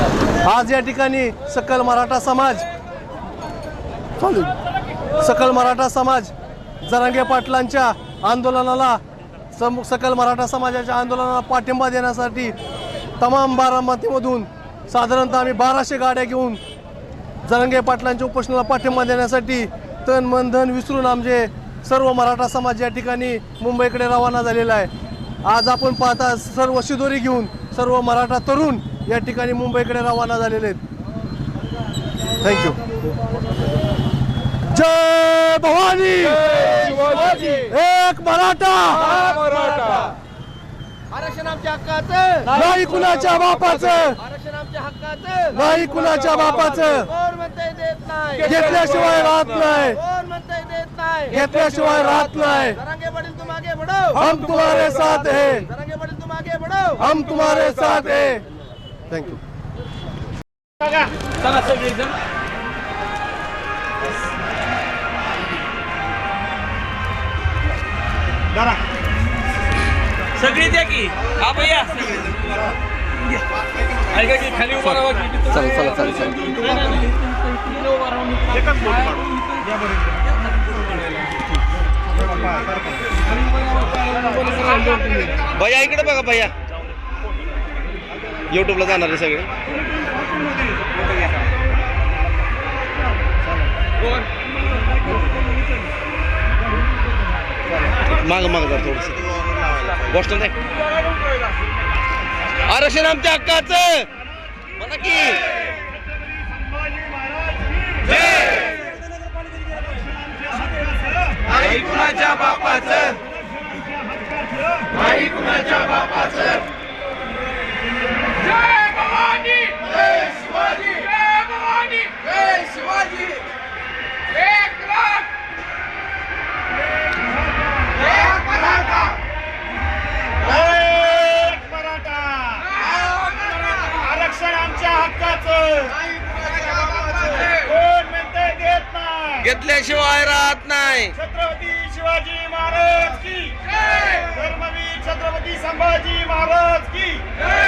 आज या ठिकाणी सकल मराठा समाज सकल मराठा समाज जरांगे पाटलांच्या आंदोलनाला सम सकल मराठा समाजाच्या आंदोलनाला पाठिंबा देण्यासाठी तमाम बारामतीमधून साधारणतः आम्ही बाराशे गाड्या घेऊन जरंगे पाटलांच्या उपोषणाला पाठिंबा देण्यासाठी तन मन धन विसरून आमचे सर्व मराठा समाज या ठिकाणी मुंबईकडे रवाना झालेला आहे. आज आपण पाहता सर्व शिदोरी घेऊन सर्व मराठा तरुण या ठिकाणी मुंबईकडे रवाना झालेले आहेत. थँक्यू जय भवानी! एक मराठा! आरक्षण आमच्या हक्काचं! नाही कुणाच्या बापाचं! आरक्षण आमच्या हक्काचं! नाही कुणाच्या बापाचं! घेतल्याशिवाय राहत नाही! घेतल्याशिवाय राहत नाही! जरांगे पडील तुम आगे बढ़ो हम तुम्हारे साथ है! बढ़ो हम तुम्हारे साथ है! थँक्यू सगळी द्या की हा भैया ऐका की खाली उभा राहा की चला चला चला भैया इकडे बघा भैया. युट्यूबला जाणार आहे सगळे. माग माग जा थोडस. गोष्ट नाही आरक्षण आमच्या हक्काच. म्हणा की. आई कुणाच्या बापाचं? आई कुणाच्या बापाचं? घेतल्याशिवाय राहत नाही. छत्रपती शिवाजी महाराज की! धर्मवीर छत्रपती संभाजी महाराज की!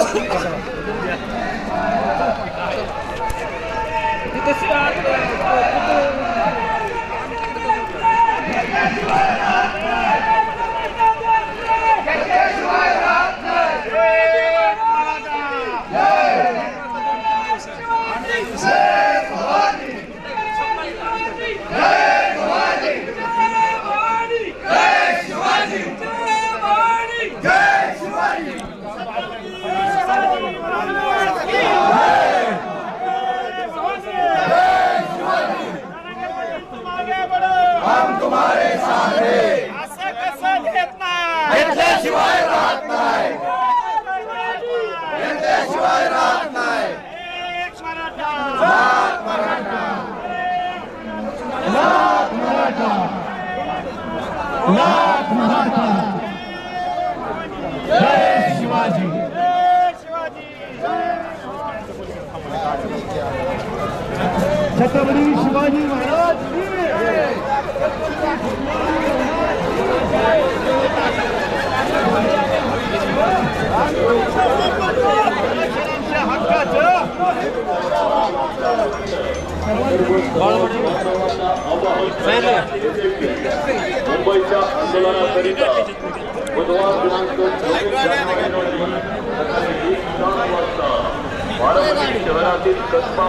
हां. आता हलणं गरजेचं आहे, नऊ वाजले. असं कसं नाही? घेतल्याशिवाय राहत नाही। घेतल्याशिवाय राहत नाही। एक मराठा। जय शिवाजी। छत्रपती शिवाजी महाराज मुंबईच्या आंदोलनाकरिता बुधवार दिनांक चोवीस वाजता बारामती शहरातील कसबा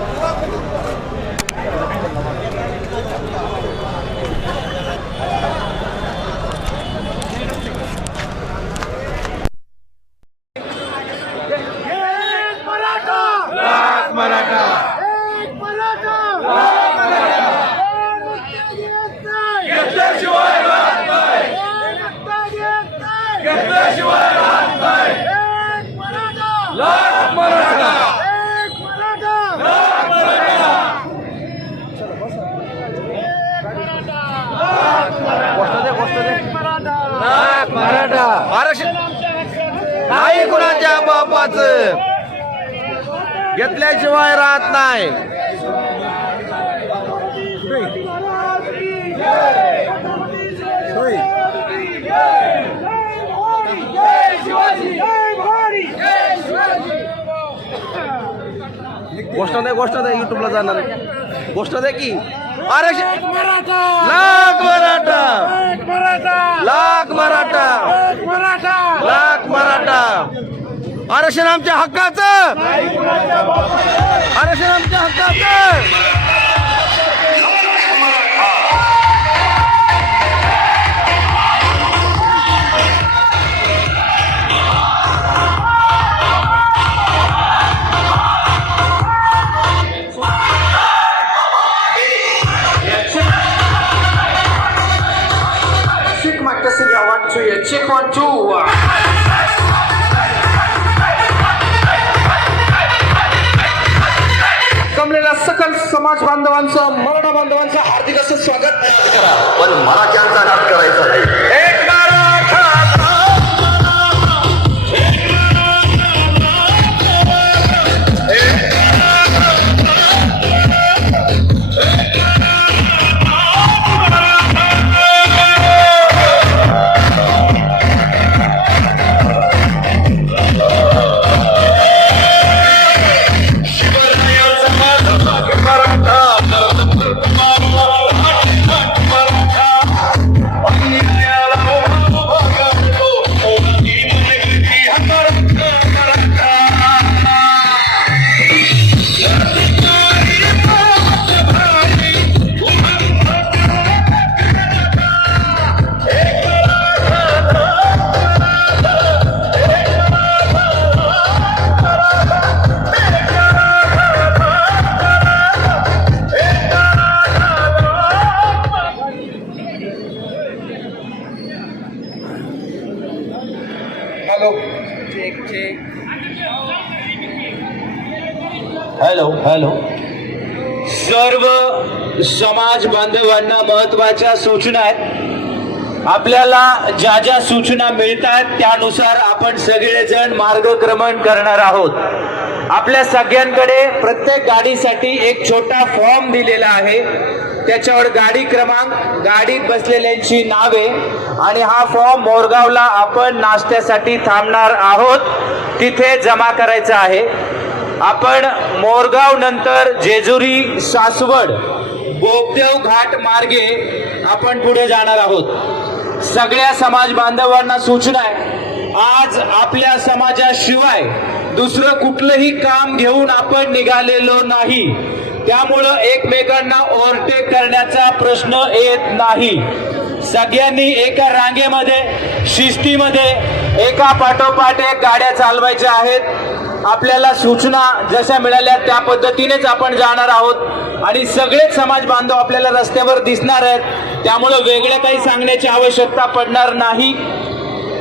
नाही कुणाच्या बापाच घेतल्याशिवाय राहत नाही गोष्ट दे गोष्ट दे युट्यूबला जाणार आहे. गोष्ट दे की. आरक्षण लाख मराठा. लाख मराठा. लाख मराठा. आरक्षण आमच्या हक्काचं. आरक्षण आमच्या हक्काचं. One, two. सकल समाज बांधवांचं मराठा बांधवांचं हार्दिक असं स्वागत करा पण मराठ्यांचा नाद करायचा नाही सर्वांना महत्त्वाच्या सूचना आहेत. आपल्याला ज्या ज्या सूचना मिळतात त्यानुसार आपण सगळेजण मार्गक्रमण करणार आहोत. आपल्या सगळ्यांकडे प्रत्येक गाडीसाठी एक छोटा फॉर्म दिलेला आहे. त्याच्यावर गाडी क्रमांक गाडीत बसलेल्यांची नावे आणि हा फॉर्म मोरगावला आपण नाश्त्यासाठी थांबणार आहोत. तिथे जमा करायचा आहे. आपण मोरगाव नंतर जेजुरी सासवड बोगदेव घाट मार्गे आपण पुढे जाणार आहोत. सगळ्या समाज बांधवांना सूचना आहे. आज आपल्या समाजाशिवाय दुसरं कुठलंही काम घेऊन आपण निघालेलो नाही. त्यामुळं एकमेकांना ओव्हरटेक करण्याचा प्रश्न येत नाही. सगळ्यांनी एका रांगेमध्ये शिस्तीमध्ये एका पाठोपाठ एक गाड्या चालवायच्या आहेत. आपल्याला सूचना जशा मिळाल्या त्या पद्धतीनेच आपण जाणार आहोत. आणि सगळेच समाज बांधव आपल्याला रस्त्यावर दिसणार आहेत. त्यामुळं वेगळं काही सांगण्याची आवश्यकता पडणार नाही.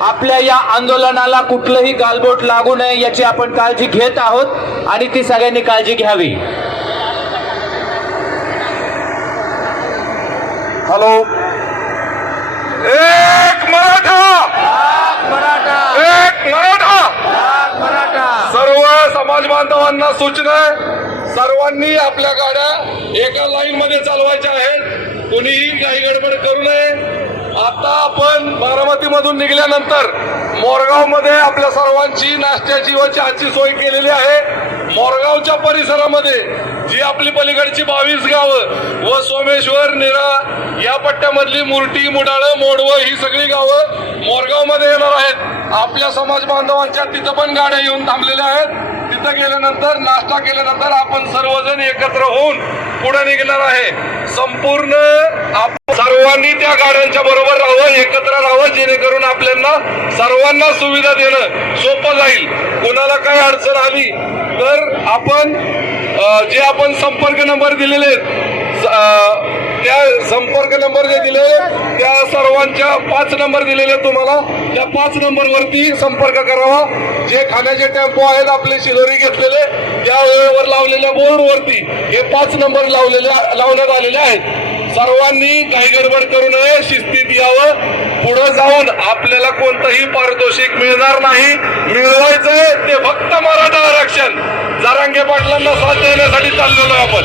आपल्या या आंदोलनाला कुठलंही गालबोट लागू नये याची आपण काळजी घेत आहोत आणि ती सगळ्यांनी काळजी घ्यावी. हॅलो एक मराठा! मराठा! एक मराठा! सर्व समाज बांधवांना सूचना आहे. सर्वांनी आपल्या गाड्या एका लाईन मध्ये चालवायच्या आहेत. कोणीही काही गडबड करू नये. आता आपण बारामतीमधून निघाल्यानंतर मोरगावमध्ये आपल्या सर्वांची नाश्त्याची व चहाची सोय केलेली आहे. मोरगावच्या परिसरामध्ये जी आपली पलीकडची बावीस गावं व सोमेश्वर निरा या पट्ट्यामधली मुरटी मुडाळ मोडवं ही सगळी गावं मोरगावमध्ये येणार आहेत. आपल्या समाज बांधवांच्या तिथं पण गाड्या येऊन थांबलेल्या आहेत. तिथं गेल्यानंतर नाश्ता केल्यानंतर आपण सर्वजण एकत्र होऊन पुढे निघणार आहे. संपूर्ण सर्वांनी त्या गाड्यांच्या बरोबर राहावं एकत्र राहावं जेणेकरून आपल्याला सर्वांना सुविधा देणं सोपं जाईल. कोणाला काही अडचण आली तर आपण जे आपण संपर्क नंबर दिलेले आहेत त्या संपर्क नंबर जे दिले त्या सर्वांच्या पाच नंबर दिलेले आहेत तुम्हाला. त्या पाच नंबरवरती संपर्क करावा. जे खाण्याचे टेम्पो आहेत आपले शिलोरी घेतलेले त्या वेळेवर लावलेल्या बोर्डवरती हे पाच नंबर लावलेले लावण्यात आलेले आहेत. सर्वांनी काही गडबड करू नये शिस्तीत यावं. पुढे जाऊन आपल्याला कोणतंही पारितोषिक मिळणार नाही. मिळवायचंय ते फक्त मराठा आरक्षण. जारांगे पाटलांना साथ देण्यासाठी चाललेलो आपण.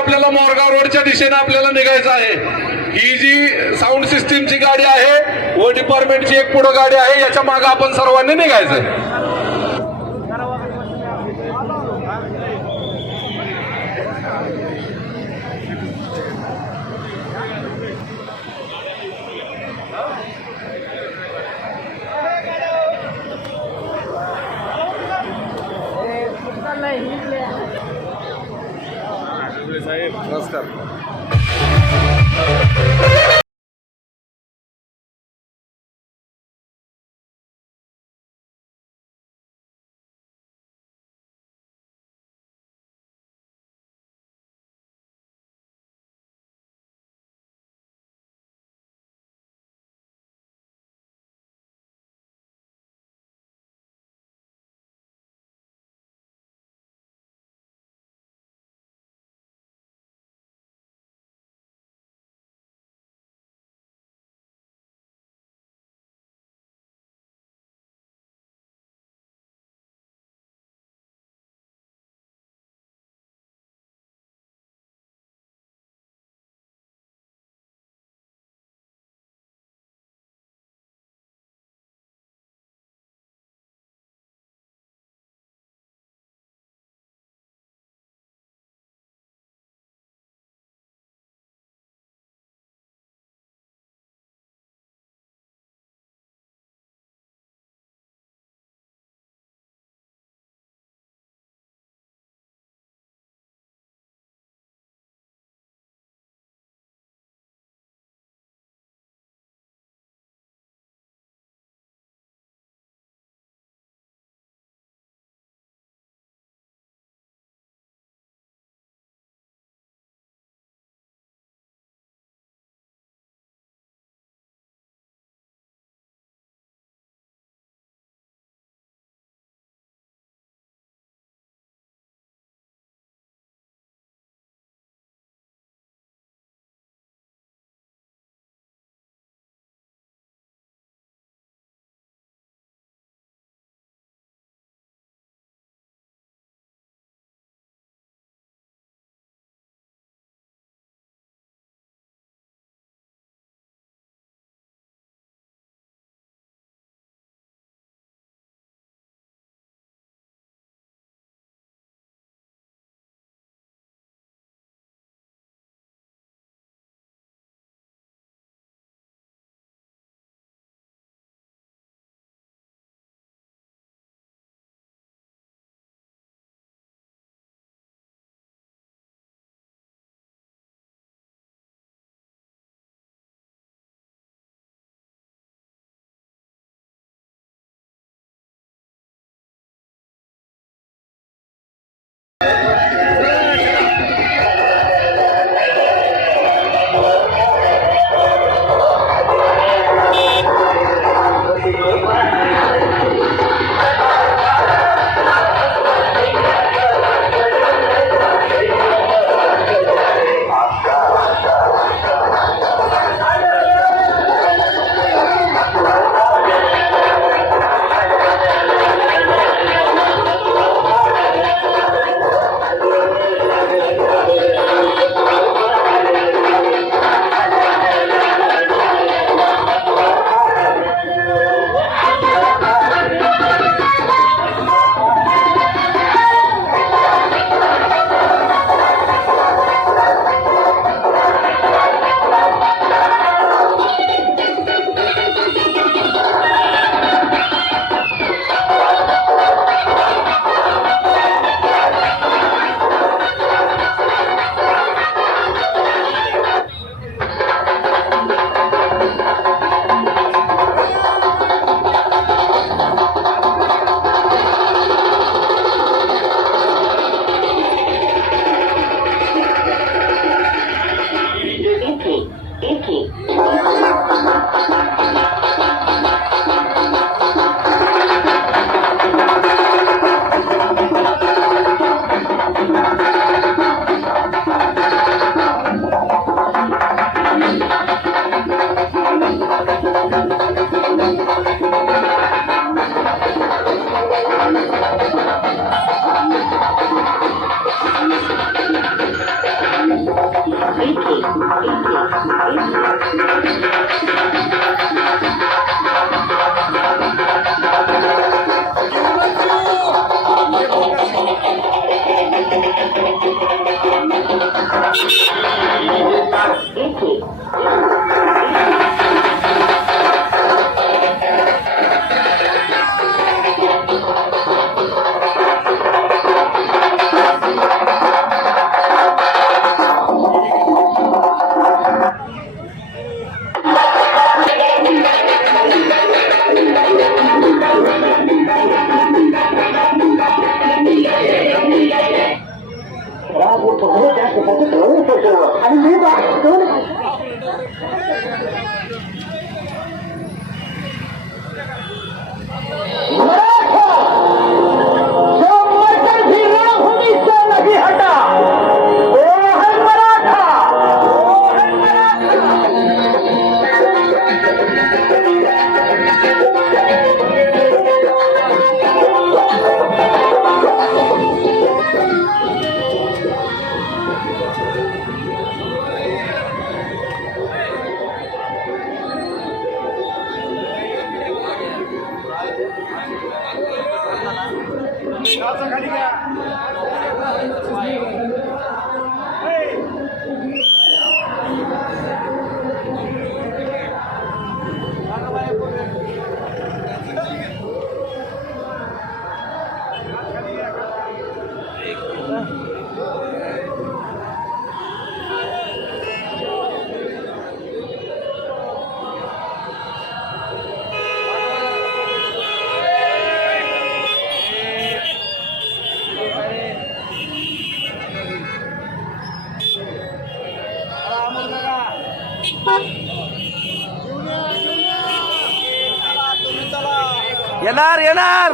आपल्याला मोरगाव रोडच्या दिशेने आपल्याला निघायचं आहे. ही जी साऊंड सिस्टीमची गाडी आहे व डिपार्टमेंटची एक पुढं गाडी आहे याच्या मागे आपण सर्वांनी निघायचं नमस्कार. आहे येणार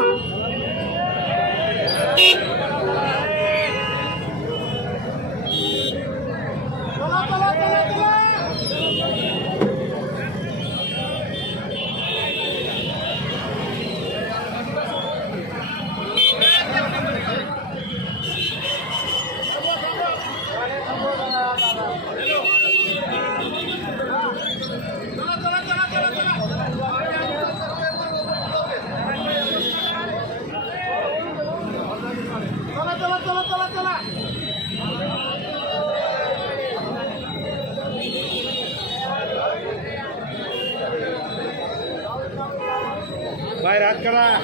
येणार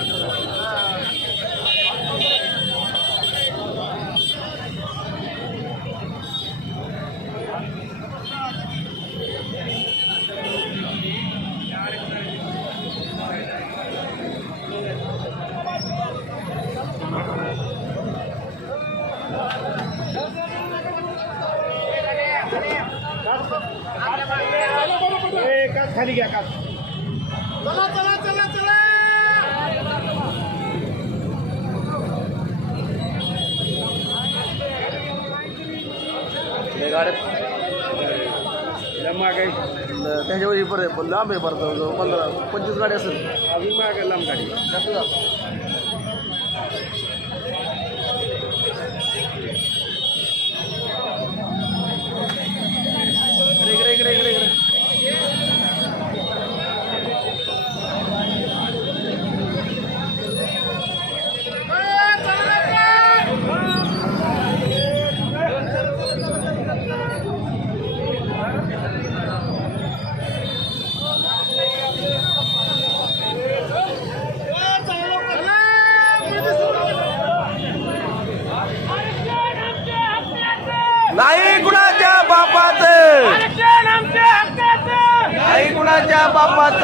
मागे. त्याच्यावर परत लांब आहे परत पंधरा पंचवीस गाडी असेल. अजून मागे लांब गाडी. इकडे नाही कुणाच्या बापात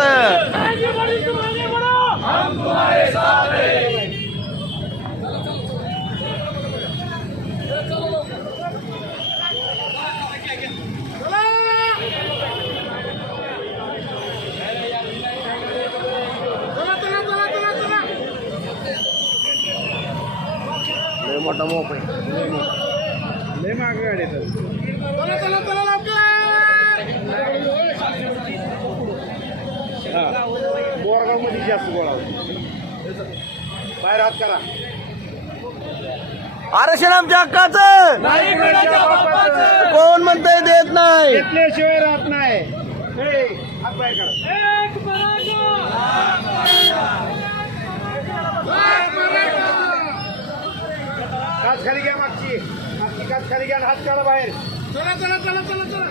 लय मोठा मोप आहे लय मागे गाडी येतात हा बोरगावमध्ये जास्त गोळा होतो. हात करा. आरक्षण आमच्या हक्काचं. नाही कुणाच्या बापाचं. कोण म्हणतंय देत नाही. घेतल्याशिवाय राहत नाही. हे, हात बाहेर करा काच खाली घ्या मागची. मागची काच खाली घ्या आणि हात काढा बाहेर. चला चला चला चला चला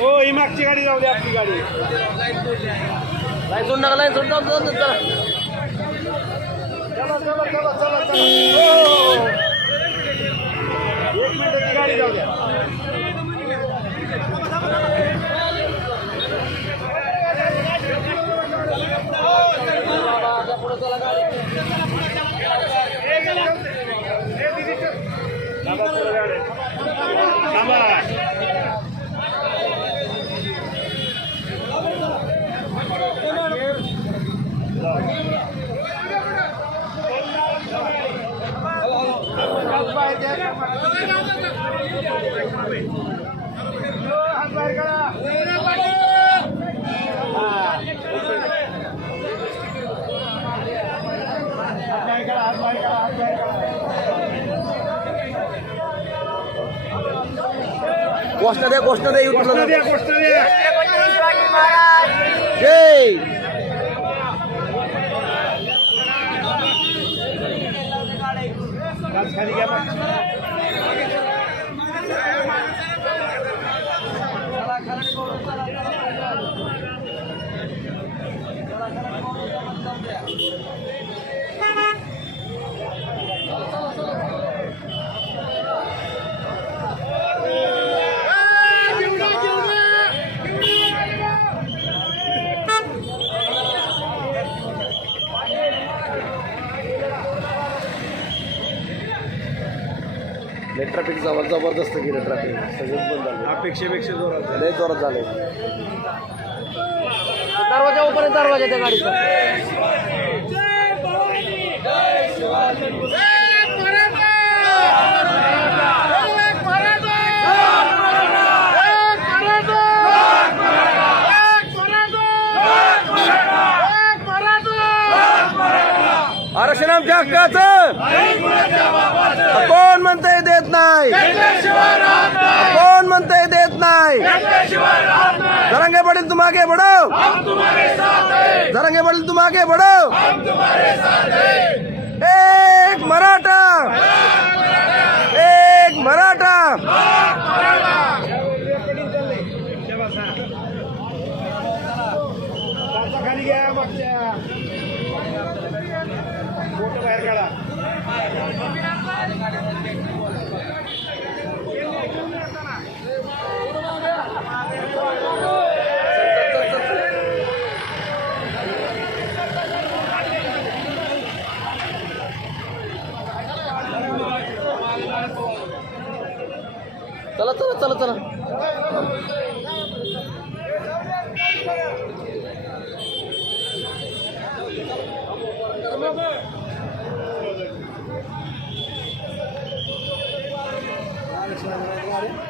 हो ही मागची गाडी जाऊ दे आपली गाडी नाही सोडून नका सोडून नका, सोडून नका. चला चला चला चला चला हो. एक मिनिटाची गाडी जाऊ द्या थांबा, पुढे गाडी. थांबा. हात बाहेर काढा. हा. हात बाहेर काढा, हात बाहेर काढा, हात बाहेर काढा. घोषणा द्या घोषणा द्या घोषणा द्या घोषणा द्या जय खाली घ्या ट्रॅफिक जबरदस्त गेलं ट्रॅफिक सगळं बंद झालं. अपेक्षेपेक्षा जोरात लय जोरात झाले. दरवाजा ओपन आहे दरवाजा त्या गाडीचा. आरक्षण आमच्या हक्काचं कोण म्हणतंय देत नाही कोण म्हणतंय देत नाही आगे बढ़ो। हम तुम्हारे साथ हैं जरंगे बदल तुम आगे बढ़ो। एक मराठा। एक मराठा। खाली मागच्या फोटो बाहेर काढा. चला चला चला चला.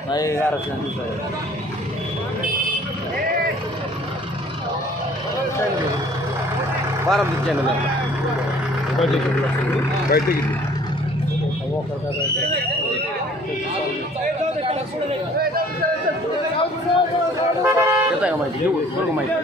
नाही आरक्षण बारामती चॅनल बैठक बैठक देताय का माहिती? माहिती.